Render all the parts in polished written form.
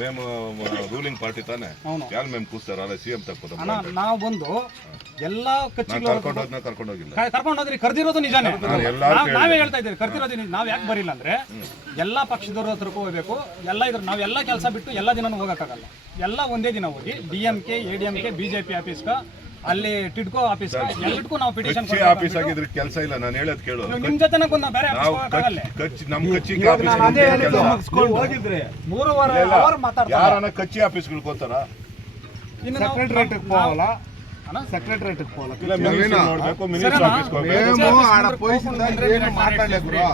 మేము ruling party ತಾನೆ ಯಾರು మేము ಕೂಸ್ತಾರ ಅಲ್ಲ ಸಿಎಂ ತಕ್ಕೋದ ನಾವು ಬಂದು ಎಲ್ಲಾ ಕರ್ಕೊಂಡೋಗಿಲ್ಲ ಕರ್ಕೊಂಡೋದ್ರಿ ಕರ್ದಿರೋದು ನಿಜಾನೇ ನಾವೇ ಹೇಳ್ತಾ ಇದ್ದೀವಿ ಕರ್ದಿರೋದು ನಾವ್ ಯಾಕೆ ಬರಿಲ್ಲ ಅಂದ್ರೆ ಎಲ್ಲಾ ಪಕ್ಷದವ್ರ ಹತ್ರಕ್ಕೂ ಹೋಗ್ಬೇಕು ಎಲ್ಲ ಇದ್ರ ನಾವೆಲ್ಲ ಕೆಲಸ ಬಿಟ್ಟು ಎಲ್ಲ ದಿನನೂ ಹೋಗಕ್ಕಾಗಲ್ಲ ಎಲ್ಲ ಒಂದೇ ದಿನ ಹೋಗಿ DMK ADMK BJP ಆಫೀಸ್ಗ ಅಲ್ಲಿ ಟಿಡ್ಕೋ ಆಫೀಸ್ ಎಲ್ಲದಕ್ಕೂ ನಾವು ಪಿಟಿಷನ್ ಆಫೀಸ್ ಆಗಿದ್ರೆ ಕೆಲಸ ಇಲ್ಲ ನಾನು ಹೇಳೋದು ಕೇಳು ನಿಮ್ ಜೊತೆನ ನಾವು ಬೇರೆ ನಮ್ ಕಚ್ಚಿ ಆಫೀಸ್ ಹೋಗಿದ್ರೆ 3 ಅವರ್ ಮಾತಾಡ್ತಾರೆ ಯಾರನ್ನ ಕಚ್ಚಿ ಆಫೀಸ್ಗಳು ಹೋಗ್ತಾರ ಸೆಕ್ರೆಟರಿಯೇಟ್ పోవాలా సెక్రటరేట్ పోవాలా ನೋಡ್ಬೇಕು ಮಿನಿಸ್ಟರ್ ಆಫೀಸ್ మేము ఆడ పోయిసిందా ఏం మాట్లాడలే గురు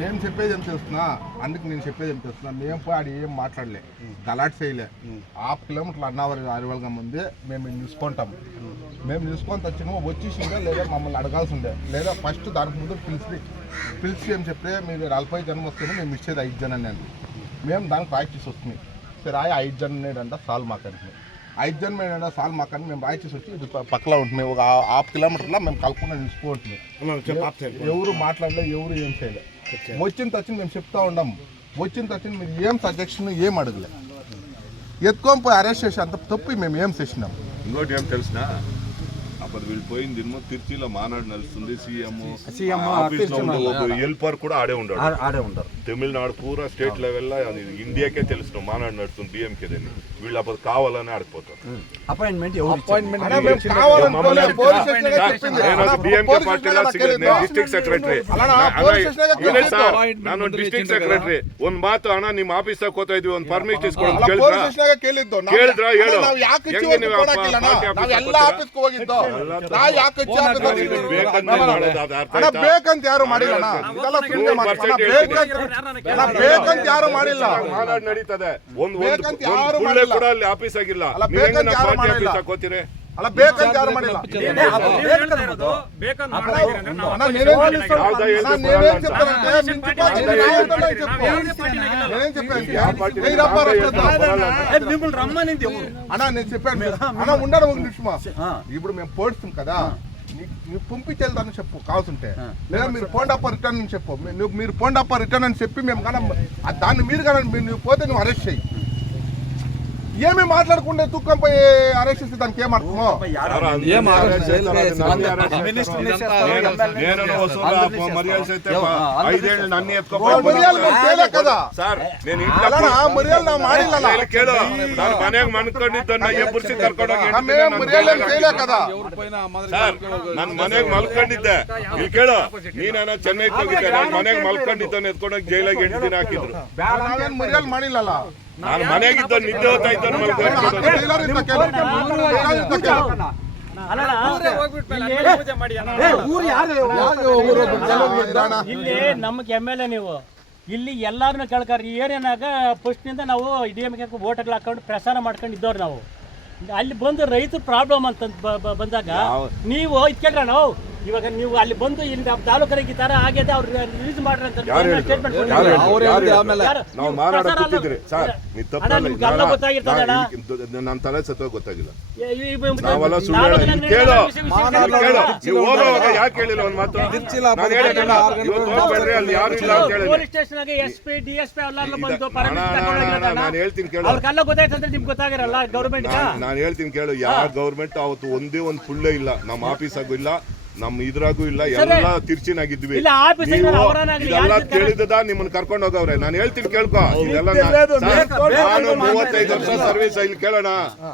నేను చెప్పేది ఏం తెలుస్తున్నా అందుకు నేను చెప్పేది ఏం తెలుస్తున్నా మేము పోయి ఆడ ఏం మాట్లాడలే గలాట్ చేయలే 1/2 కిలోమీటర్లు అన్నవరం అరివల్గా ముందే మేము నిలుచుకుంటాం మేము నిలుచుకొని వచ్చినా వచ్చేసిందే లేదా మమ్మల్ని అడగాల్సి ఉండే లేదా ఫస్ట్ దానికి ముందు పిలిచి ఏం చెప్తే మీరు 40 జనం వస్తేనే మేము ఇచ్చేది 5 జనం అని మేము దానికి ప్రాక్టీస్ వస్తుంది సరే 5 జనం అంటే సాల్వ్ మాకంటున్నాం 5 జనం ఏంటంటే సాల్ మాకని మేము రాయిచేసి వచ్చి ఇది పక్కలో ఉంటుంది ఒక 1/2 కిలోమీటర్లో మేము కలుపుకుని నిలుచుకుంటుంది ఎవరు మాట్లాడలే ఎవరు ఏం చేయలే వచ్చింది మేము చెప్తా ఉన్నాం వచ్చింది మీరు ఏం సజెషన్ ఏం అడగలే ఎత్తుకొని పోయి అరెస్ట్ చేసి అంత తప్పి మేము ఏం చేసినాం ఇంకోటి ఏం తెలిసినా అప్పుడు వీళ్ళు పోయిందేమో తిరుచిలో మానాడు నడుస్తుంది సీఎం హెల్పర్ కూడా ఆడే ఉండరు తమిళనాడు పూరా స్టేట్ లెవెల్ ఇండియాకే తెలుసు మానాడు నడుస్తుంది DMK అని వీళ్ళు అప్పుడు కావాలని ఆడిపోతారు DMK పార్టీలో డిస్ట్రిక్ట్ సెక్రటరీ ನಾನು ಡಿಸ್ಟ್ರಿಕ್ಟ್ ಸೆಕ್ರೆಟರಿ ಒಂದ್ ಮಾತು ಅಣ್ಣ ನಿಮ್ ಆಫೀಸ್ ಹೋಗ್ತಾ ಇದೀವಿ ಒಂದ್ ಪರ್ಮಿಷನ್ ಇಸ್ಕೊಳ್ಳೋದು ಕೇಳಿದ್ರ ಹೇಳು ಬೇಕಂತ ಯಾರು ಮಾಡಿಲ್ಲ ನಡೀತದೆ ಕೂಡ ಅಲ್ಲಿ ಆಫೀಸ್ ಆಗಿಲ್ಲ ಹಾಕೋತೀರಿ ಅಲ್ಲ ಬೇಕಂತ ಯಾರು ಮಾಡಿಲ್ಲ అన్నా నేను చెప్పాను అన్నా ఉన్నాడు ఒక నిమిషమా ఇప్పుడు మేము పోడుస్తాం కదా నువ్వు పంపించేదాన్ని చెప్పు కావాల్సింటే లేదా మీరు పోండప్ప రిటర్న్ అని చెప్పు మీరు పోండప్ప రిటర్న్ అని చెప్పి మేము కన్నా దాన్ని మీరు కానీ నువ్వు పోతే నువ్వు అరెస్ట్ చేయి ఏమి మాట్లాడకుండా తుక్కం పోయి అరెస్ట్ చేస్తే దానికి ఏమర్థమో ನನ್ ಮನೆಗ್ ಮಲ್ಕೊಂಡಿದ್ದೆ ಇಲ್ಲಿ ಕೇಳು ನೀನ ಚೆನ್ನೈಗೆ ಹೋಗಿದ್ದೆ ನಾನು ಮನೆಗ್ ಮಲ್ಕೊಂಡಿದ್ದ ಎತ್ಕೊಂಡೋಗಿ ಜೈಲಾಗ 8 ದಿನ ಹಾಕಿದ್ರು ಮರ್ಯಾದೆ ಮಾಡಿಲ್ಲಲ್ಲ ನಾನು ಮನೆಗಿದ್ದ ನಿದ್ದೆ ಹೋಗ್ತಾ ಇದ್ದ ಇಲ್ಲಿ ನಮ್ಗೆ MLA ನೀವು ಇಲ್ಲಿ ಎಲ್ಲಾರನ್ನ ಕೇಳ್ಕಾರ ಏನೇನಾಗ ಫಸ್ಟ್ ನಿಂದ ನಾವು DMK ವೋಟ್ಗಳು ಹಾಕೊಂಡು ಪ್ರಸಾರ ಮಾಡ್ಕೊಂಡು ಇದ್ದವ್ರು ನಾವು ಅಲ್ಲಿ ಬಂದು ರೈತರ ಪ್ರಾಬ್ಲಮ್ ಅಂತ ಬಂದಾಗ ನೀವು ಇದು ಕೇಳ್ರ ನಾವು ಇವಾಗ ನೀವು ಅಲ್ಲಿ ಬಂದು ಇಲ್ಲಿ ತಾಲೂಕರಿಗೆ ಈ ತರ ಆಗಿದೆ ಅವ್ರು ರಿಲೀಸ್ ಮಾಡ್ರಿ ಅಂತ ನನ್ನ ತಲೆ ಸತ್ವ ಗೊತ್ತಾಗಿಲ್ಲ ಪೊಲೀಸ್ ಸ್ಟೇಷನ್ SP DSP ಎಲ್ಲಾರು ಬಂದು ನಾನು ಹೇಳ್ತೀನಿ ಕೇಳು ಅವ್ರಿಗೆಲ್ಲ ಗೊತ್ತಾಯ್ತಂದ್ರೆ ನಿಮ್ಗೆ ಗೊತ್ತಾಗಿರಲ್ಲ ಗೌರ್ಮೆಂಟ್ ನಾನು ಹೇಳ್ತೀನಿ ಕೇಳು ಯಾವ ಗೌರ್ಮೆಂಟ್ ಅವತ್ತು ಒಂದೇ ಒಂದು ಫುಲ್ಲೇ ಇಲ್ಲ ನಮ್ಮ ಆಫೀಸಾಗೂ ಇಲ್ಲ ನಮ್ಮ ಇದ್ರಾಗೂ ಇಲ್ಲ ಎಲ್ಲ ತಿರ್ಚಿನಾಗಿದ್ವಿ ಇದೆಲ್ಲ ಕೇಳಿದ ನಿಮ್ಮನ್ನ ಕರ್ಕೊಂಡು ಹೋಗವ್ರೆ ನಾನು ಹೇಳ್ತೀನಿ ಕೇಳ್ಕೊ ಇದೆಲ್ಲ ನಾನು 35 ವರ್ಷ ಸರ್ವಿಸ್ ಇಲ್ಲಿ ಕೇಳೋಣ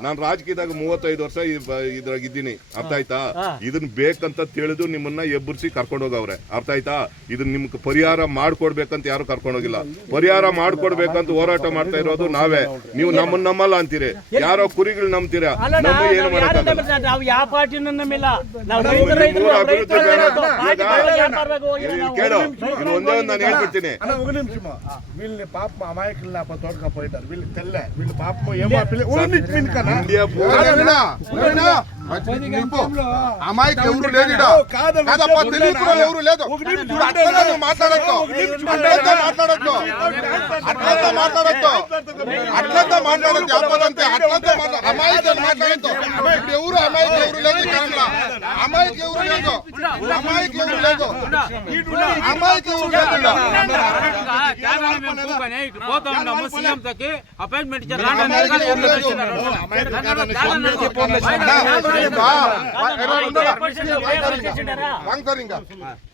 ನಾನು ರಾಜಕೀಯದಾಗ 35 ವರ್ಷ ಇದ್ರಾಗ ಇದ್ದೀನಿ ಅರ್ಥ ಆಯ್ತಾ ಇದನ್ನ ಬೇಕಂತ ತಿಳಿದು ನಿಮ್ಮನ್ನ ಎಬ್ಬರಿಸಿ ಕರ್ಕೊಂಡು ಹೋಗವ್ರೆ ಅರ್ಥ ಆಯ್ತಾ ಇದನ್ನ ನಿಮ್ಗೆ ಪರಿಹಾರ ಮಾಡ್ಕೊಡ್ಬೇಕಂತ ಯಾರು ಕರ್ಕೊಂಡು ಹೋಗಿಲ್ಲ ಪರಿಹಾರ ಮಾಡ್ಕೊಡ್ಬೇಕಂತ ಹೋರಾಟ ಮಾಡ್ತಾ ಇರೋದು ನಾವೇ ನೀವು ನಮ್ಮನ್ನ ನಮ್ಮಲ್ಲ ಅಂತೀರಿ ಯಾರೋ ಕುರಿಗಳು ನಂಬ್ತೀರಾ ನಮ್ಮ ಏನು ಮಾಡಕ್ಕಾಗಲ್ಲ ನಾವು ಯಾವ ಪಾರ್ಟಿನೂ ನಮ್ಮಿಲ್ಲ ಒಂದೇ ಒಂದು ನಾನು ಹೇಳ್ಬಿಡ್ತೀನಿ వీళ్ళని పాపం అమాయకుల్ని తోటకపోయింటారు వీళ్ళకి తెల్ల వీళ్ళ పాపం నింపు అమ్మాయికి ఎవరు లేదు ఈడ. కాదప్పా తెలియదు ఎవరు లేదు చూడు, అట్లా నువ్వు మాట్లాడొద్దు అట్లంతా మాట్లాడొద్దు అవ్వదంతే అట్లంతా అమ్మాయితో మాట్లాడొద్దు. ఇప్పుడు ఎవరు అమ్మాయికి ఎవరు లేదు కారణంలో అమ్మాయికి ఎవరు లేదు అమ్మాయికి ఎవరు లేదు అమ్మాయికి ఎవరు లేదు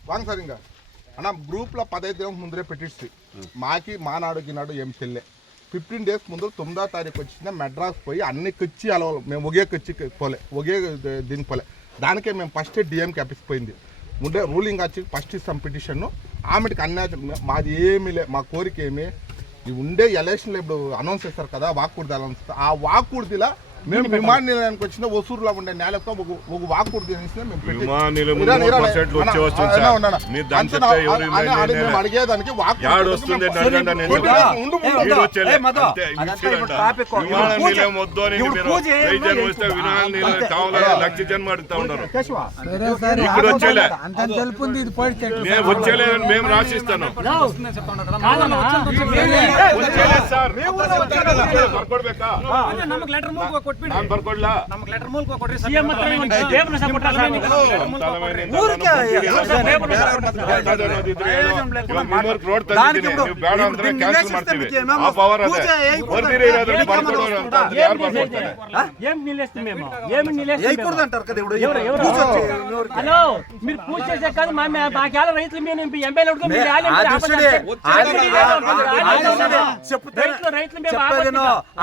వాంగ్ అన్న గ్రూప్ లో 15 దినం ముందరే పెట్టించి మాకి మానాడుకినాడు ఏం చెల్లె 15 డేస్ ముందు 9వ తారీఖు వచ్చిన మెడ్రాస్ పోయి అన్ని కచ్చి అలవాళ్ళు మేము ఒకే కచ్చి పోలే ఒకే దీనికి పోలే దానికే మేము ఫస్ట్ డిఎంకి అప్పిపోయింది ముందే రూలింగ్ వచ్చి ఫస్ట్ ఇస్తాం పిటిషన్ ఆమెకి అన్యాయం మాది ఏమీ లే మా కోరిక ఏమి ఈ ఉండే ఎలక్షన్లో ఇప్పుడు అనౌన్స్ చేస్తారు కదా వాక్కుర్ది అనౌన్స్ ఆ వాక్కుర్దిలా మేము విమాన నిలయానికి వచ్చిన ఒసూరులో ఉండే నేలతో ఒక వాక్కుర్ది అడిగేదానికి వచ్చేలేదని మేము రాసిస్తాను ಬರ್ಕೊಡ್ಲಾ హలో మీరు పూజ చేసే కాదు మాకేళ రైతులు మేము ఎమ్మెల్యే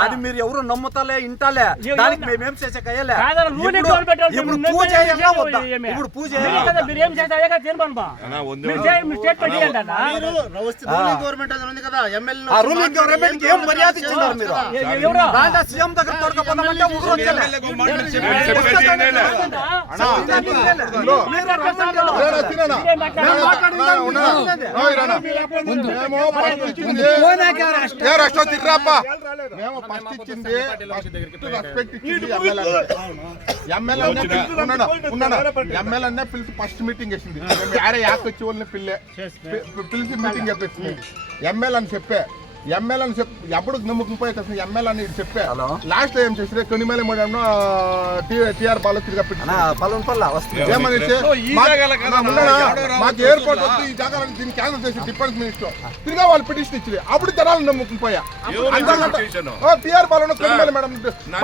అది మీరు ఎవరు నమ్ముతాలే ఇంటాలే దానికి మేమేం చేసే కయ్యలే ఇప్పుడు పూజ ఇప్పుడు పూజ రూలింగ్ గవర్నమెంట్ ఏం మర్యాద ఇచ్చినారు మీరు సీఎం దగ్గర తొడకపోదామంటే ఎమ్మెల్యే పిలిచి ఫస్ట్ మీటింగ్ వేసింది వేరే యాక్ వచ్చి వాళ్ళని పిలిచి మీటింగ్ చెప్పేసింది ఎమ్మెల్యే అని చెప్పే ఎప్పుడు నమ్మకం పోయి ఎమ్మెల్యే అని చెప్పే లాస్ట్ లో ఏం చేసి కొనిమేల టిఆర్ బాలో తిరిగా ఏమని మాకు ఎయిర్పోర్ట్ వస్తే ఈ జాగా దీన్ని క్యాన్సిల్ చేసి డిఫెన్స్ మినిస్టర్ తిరిగా వాళ్ళు పిటిషన్ ఇచ్చింది అప్పుడు జనాలు నమ్మకం పోయా టిఆర్ బాలో కొనిమేల మేడం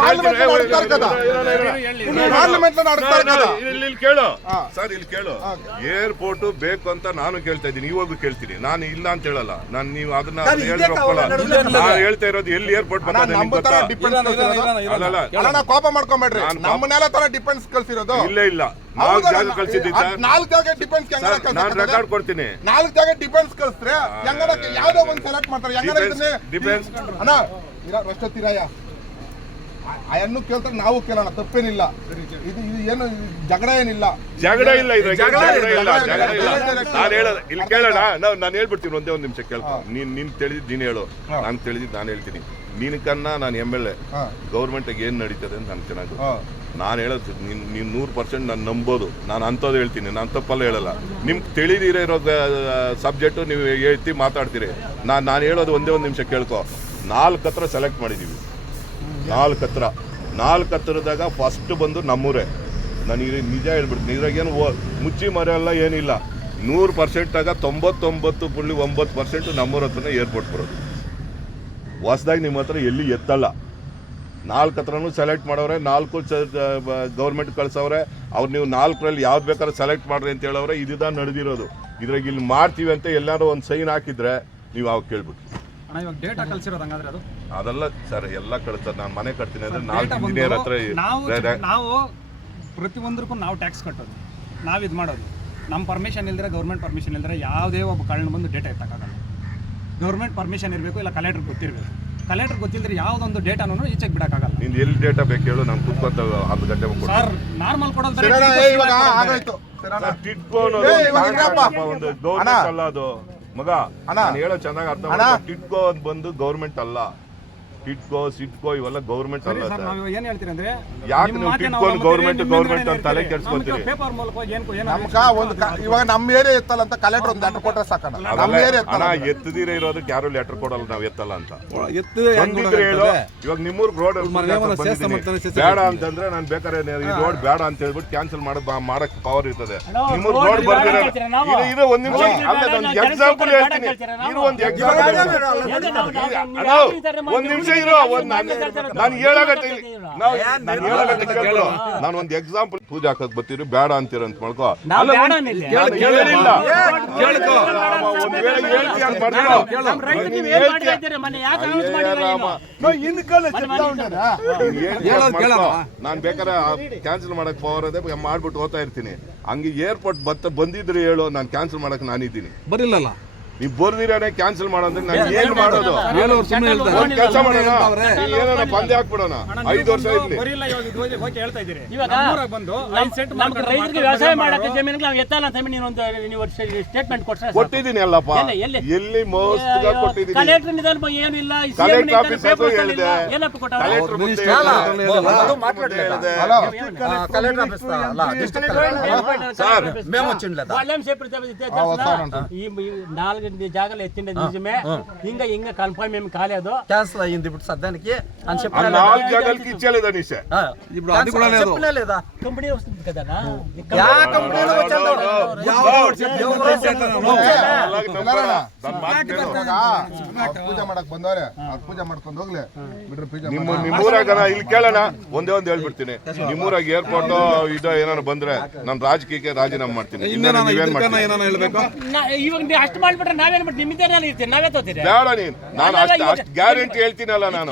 పార్లమెంట్ లో అడుగుతారు కదా ಪಾರ್ಲಿಮೆಂಟ್ ಕೇಳು ಸರ್ ಇಲ್ಲಿ ಕೇಳು ಏರ್ಪೋರ್ಟ್ ಬೇಕು ಅಂತ ನಾನು ಕೇಳ್ತಾ ಇದ್ದೀನಿ ಇವಾಗೂ ಕೇಳ್ತೀನಿ ನಾನು ಇಲ್ಲ ಅಂತ ಹೇಳಲ್ಲ ನಾನು ನೀವು ಅದನ್ನ ನಾನು ಹೇಳ್ತಾ ಇರೋದು ಎಲ್ಲಿ ಏರ್ಪೋರ್ಟ್ ಕೋಪ ಮಾಡ್ಕೊಂಬೇಡ್ರಿ ನಮ್ಮನ್ನೆಲ್ಲ ತರ ಡಿಫೆನ್ಸ್ ಕಳ್ಸಿರೋದು ಇಲ್ಲ 4 ಜಾಗ ಕಳ್ಸಿದ್ದೀನಿ ಸರ್ 4 ಜಾಗ ಡಿಫೆನ್ಸ್ ನಾನು ರೆಕಾರ್ಡ್ ಕೊಡ್ತೀನಿ 4 ಜಾಗ ಡಿಫೆನ್ಸ್ ಕಳ್ಸಿದ್ರೆ ಹೆಂಗನ ಯಾವ್ದೋ ಒಂದು ಸೆಲೆಕ್ಟ್ ಮಾಡ್ತಾರೆ ಹೆಂಗನ ಡಿಫೆನ್ಸ್ ಅಣ್ಣ ರಷ್ಟತಿರಾಯ ಅನ್ನು ಕೇಳ್ತಾರೆ ನಾವು ಕೇಳೋಣ ತಪ್ಪೇನಿಲ್ಲ ಇದು ಏನು ಜಗಳ ಏನಿಲ್ಲ ನಾನು ಹೇಳೋದು ಇಲ್ಲಿ ಕೇಳೋಣ ನಾನು ಹೇಳ್ಬಿಡ್ತೀನಿ ಒಂದೇ ಒಂದು ನಿಮಿಷ ಕೇಳ್ಕೊ ನೀನ್ ತಿಳಿದಿದ್ದು ನೀನು ಹೇಳು ನಾನು ತಿಳಿದಿದ್ದು ನಾನು ಹೇಳ್ತೀನಿ ನೀನಕನ್ನ ನಾನು ಎಮ್ಮೆಲ್ಲೆ ಗೌರ್ಮೆಂಟ್ಗೆ ಏನ್ ನಡೀತದೆ ಅಂತ ನಾನು ಚೆನ್ನಾಗಿ ನಾನು ಹೇಳೋದು ನೀನು 100% ನಾನು ನಂಬೋದು ನಾನು ಅಂಥದ್ದು ಹೇಳ್ತೀನಿ ನಾನು ತಪ್ಪಲ್ಲ ಹೇಳಲ್ಲ ನಿಮ್ಗೆ ತಿಳಿದಿರೋ ಸಬ್ಜೆಕ್ಟು ನೀವು ಹೇಳ್ತಿ ಮಾತಾಡ್ತೀರಿ ನಾನು ಹೇಳೋದು ಒಂದೇ ಒಂದು ನಿಮಿಷ ಕೇಳ್ಕೊ 4 ಹತ್ರ ಸೆಲೆಕ್ಟ್ ಮಾಡಿದ್ದೀವಿ 4 ಹತ್ರದಾಗ ಫಸ್ಟ್ ಬಂದು ನಮ್ಮೂರೇ ನಾನು ನಿಜ ಹೇಳ್ಬಿಡ್ತೀನಿ ಇದ್ರಾಗೇನು ಮುಚ್ಚಿ ಮರೆಯಲ್ಲ ಏನಿಲ್ಲ 100% ಆಗ 99.9% ನಮ್ಮೂರ ಹತ್ರನೇ ಏರ್ಪೋರ್ಟ್ ಬರೋದು ಹೊಸದಾಗಿ ನಿಮ್ಮ ಹತ್ರ ಎಲ್ಲಿ ಎತ್ತಲ್ಲ 4 ಹತ್ರನೂ ಸೆಲೆಕ್ಟ್ ಮಾಡವ್ರೆ 4 ಗೌರ್ಮೆಂಟ್ ಕಳ್ಸವ್ರೆ ಅವ್ರು ನೀವು 4ರಲ್ಲಿ ಯಾವ್ದು ಬೇಕಾದ್ರೂ ಸೆಲೆಕ್ಟ್ ಮಾಡ್ರಿ ಅಂತ ಹೇಳವ್ರೆ ಇದಿದ ನಡೆದಿರೋದು ಇದ್ರಾಗ ಇಲ್ಲಿ ಮಾಡ್ತೀವಿ ಅಂತ ಎಲ್ಲಾರು ಒಂದು ಸೈನ್ ಹಾಕಿದ್ರೆ ನೀವು ಅವಾಗ ಕೇಳ್ಬಿಟ್ಟು ಇವಾಗ ಡೇಟಾ ಕಳ್ಸಿರೋದು ಹಂಗಾದ್ರೆ ಅದು ಅದಲ್ಲ ಸರ್ ಎಲ್ಲ ಕಳ್ತಾರೆ ನಾನು ಮನೆ ಕಟ್ತೀನಿ ಅಂದ್ರೆ 4 ಇಂಜಿನಿಯರ್ ಹತ್ರ ನಾವು ಪ್ರತಿಯೊಂದಕ್ಕೂ ನಾವು ಟ್ಯಾಕ್ಸ್ ಕಟ್ಟೋದು ನಾವು ಇದು ಮಾಡೋದು ನಮ್ಮ ಪರ್ಮಿಷನ್ ಇಲ್ದಿರ ಗೌರ್ಮೆಂಟ್ ಪರ್ಮಿಷನ್ ಇಲ್ದಿರ ಯಾವುದೇ ಒಬ್ಬ ಕಳ್ಳನ ಬಂದು ಡೇಟಾ ಎತ್ತಕ್ಕಾಗಲ್ಲ ಗೌರ್ಮೆಂಟ್ ಪರ್ಮಿಷನ್ ಇರಬೇಕು ಇಲ್ಲ ಕಲೆಕ್ಟರ್ ಗೊತ್ತಿರಬೇಕು ಕಲೆಕ್ಟರ್ ಗೊತ್ತಿಲ್ಲದ್ರೆ ಯಾವುದೊಂದು ಡೇಟಾನು ಈಚೆಗೆ ಬಿಡಕ್ಕಾಗಲ್ಲ ನಿಂದು ಎಲ್ಲಿ ಡೇಟಾ ಬೇಕು ಹೇಳು ನಾನು ಕೂತ್ಕೊಂತ 10 ಗಂಟೆ ಸರ್ ನಾರ್ಮಲ್ ಕೊಡೋದು ಒಂದು ಗೌರ್ಮೆಂಟ್ ಅಲ್ಲ ಅದು ಮಗ ನಾನು ಹೇಳೋ ಚೆನ್ನಾಗಿ ಅರ್ಥ ಟಿಟ್ಕೋ ಬಂದು ಗೌರ್ಮೆಂಟ್ ಅಲ್ಲ ಟಿಡ್ಕೋ ಸಿಡ್ಕೋ ಇವೆಲ್ಲ ಗೌರ್ಮೆಂಟ್ ಅಲ್ಲ ಸರ್ ನಾವು ಏನ್ ಹೇಳ್ತೀರಿ ಅಂದ್ರೆ ಯಾಕೆ ನೀವು ಟಿಡ್ಕೊಂಡು ಗೌರ್ಮೆಂಟ್ ಅಂತ ತಲೆ ಕೆಡ್ಸ್ಕೊಂತೀರಿ ಪೇಪರ್ ಮೂಲಕ ಏನು ನಮ್ಗ ಒಂದು ಇವಾಗ ನಮ್ಮ ಏರಿಯಾ ಎತ್ತಲ್ಲ ಅಂತ ಕಲೆಕ್ಟರ್ ಒಂದು ಲೆಟರ್ ಕೊಟ್ರೆ ಸಾಕಣ. ನಮ್ಮ ಏರಿಯಾ ಹಣ ಎತ್ತದಿರ ಇರೋದಕ್ಕೆ ಯಾರು ಲೆಟರ್ ಕೊಡಲ್ಲ ನಾವ್ ಎತ್ತಲ್ಲ ಅಂತ ಬಂದಿದ್ರೆ ಹೇಳು. ಇವಾಗ ನಿಮ್ಮೂರ್ ರೋಡ್ ಬೇಡ ಅಂತಂದ್ರೆ ನಾನು ಬೇಕಾದ್ರೆ ಈ ರೋಡ್ ಬೇಡ ಅಂತ ಹೇಳ್ಬಿಟ್ಟು ಕ್ಯಾನ್ಸಲ್ ಮಾಡಕ್ ಪವರ್ ಇರ್ತದೆ. ನಿಮ್ಮೂರ್ ರೋಡ್ ಬರ್ದಿರ ಇದು ಒಂದ್ ನಿಮಿಷ ಅಲ್ಲ ಒಂದು ಎಕ್ಸಾಂಪಲ್ ಹೇಳ್ತೀನಿ. ಇದು ಒಂದು ಎಕ್ಸಾಂಪಲ್ ಒಂದ್ ನಿಮಿಷ ಇರೋ ನಾನು ಹೇಳಾಗತ್ತೆ ಕೇಳು. ನಾನು ಒಂದು ಎಕ್ಸಾಂಪಲ್ ಪೂಜೆ ಹಾಕಕ್ ಬರ್ತೀರಿ ಬೇಡ ಅಂತೀರ ಅಂತ ಮಾಡ್ಕೋ. ಕೇಳಿಲ್ಲ ಒಂದ್ ವೇಳೆ ಹೇಳ್ತೀಯ ಅಂತ ನಾನ್ ಬೇಕಾದ್ರೆ ಕ್ಯಾನ್ಸಲ್ ಮಾಡಕ್ ಪವರ್ ಅದೇ ಮಾಡ್ಬಿಟ್ಟು ಹೋಗ್ತಾ ಇರ್ತೀನಿ. ಹಂಗೆ ಏರ್ಪೋರ್ಟ್ ಬಂದಿದ್ರೆ ಹೇಳು, ನಾನು ಕ್ಯಾನ್ಸಲ್ ಮಾಡಕ್ ನಾನಿದ್ದೀನಿ. ಬರಿಲ್ಲಲ್ಲ ನೀವ್ ಬರ್ದಿರಾನೆ ಕ್ಯಾನ್ಸಲ್ ಮಾಡೋದ್ರೆ ನಾನು ಏನ್ ಮಾಡೋದು? ಒಂದ್ ಕೆಲಸ ಮಾಡೋಣ, ಏನಾರ ಪಂದ್ಯ ಹಾಕ್ಬಿಡೋಣ, 5 ವರ್ಷ ಇರ್ಲಿ. ಹೇಳ್ತಾ ಇದ್ದೀರಿ ಇವಾಗ ಬಂದು ನಮ್ಗೆ ರೈತರಿಗೆ ವ್ಯವಸಾಯ ಮಾಡಕ್ಕೆ ಜಮೀನಿಗೆ ನಾವು ಎತ್ತಲ್ಲ ಅಂತ ನೀವು ಸ್ಟೇಟ್ಮೆಂಟ್ ಕೊಟ್ರೆ ಕೊಟ್ಟಿದ್ದೀನಿ ಅಲ್ಲಪ್ಪ, ಎಲ್ಲಿ ಮೋಸ್ಟ್ ಕೊಟ್ಟಿದ್ದೀನಿ. ಕಲೆಕ್ಟರ್ ನಿಧಾನ ಏನಿಲ್ಲ, ಕಲೆಕ್ಟರ್ ಆಫೀಸರ್ಗೂ ಹೇಳಿದೆ, ಏನಪ್ಪ ಕೊಟ್ಟ ಕಲೆಕ್ಟರ್ ಮುಂದೆ ಅದು ಮಾತಾಡ್ಲಿಲ್ಲ. ಕಲೆಕ್ಟರ್ ಆಫೀಸ್ ಅಲ್ಲ ಡಿಸ್ಟ್ರಿಕ್ಟ್ ಸರ್ మేము చిన్నదా ఈ 4 జాగాలు ఎత్తిండే నిజమే. ఇంకా కన్ఫర్మ్ ఏమి కాలేదు, క్యాన్సిల్ అయ్యింది ఇప్పుడు సద్దానికి అని ఆ 4 జాగాలకి ఇచ్చేలేదా నీసే? ఇప్పుడు అది కూడా లేదు. లేదా కంపెనీ వస్తుంది కదా యా కంపెనీలో వచ్చాడు ಪೂಜೆ ಮಾಡಕ್ ಬಂದವ್ರೆ, ಪೂಜೆ ಮಾಡ್ಕೊಂಡು ಹೋಗ್ಲಿ ಬಿಡ್ರಿ. ಪೂಜೆ ನಿಮ್ಮೂರಾಗ ಇಲ್ಲಿ ಕೇಳೋಣ, ಒಂದೇ ಒಂದು ಹೇಳ್ಬಿಡ್ತೀನಿ. ನಿಮ್ಮೂರಾಗ ಏರ್ಪೋರ್ಟ್ ಇದು ಏನಾರು ಬಂದ್ರೆ ನಾನು ರಾಜಕೀಯಕ್ಕೆ ರಾಜೀನಾಮೆ ಮಾಡ್ತೀನಿ. ನೀವೇನ್ ಮಾಡ್ತೀನಿ? ಏನಾನ ಹೇಳ್ಬೇಕು? ಇವಾಗ ನೀವು ಅಷ್ಟು ಮಾಡ್ಬಿಟ್ರೆ ನಾವೇನ್ ಬಿಟ್ಟು ನಿಮ್ಮಿದ್ದೇನೆ ಇರ್ತೀವಿ, ನಾವೇ ತೋತೀರಿ ಬೇಡ ನೀನ್, ನಾನು ಅಷ್ಟು ಗ್ಯಾರಂಟಿ ಹೇಳ್ತೀನಲ್ಲ ನಾನು.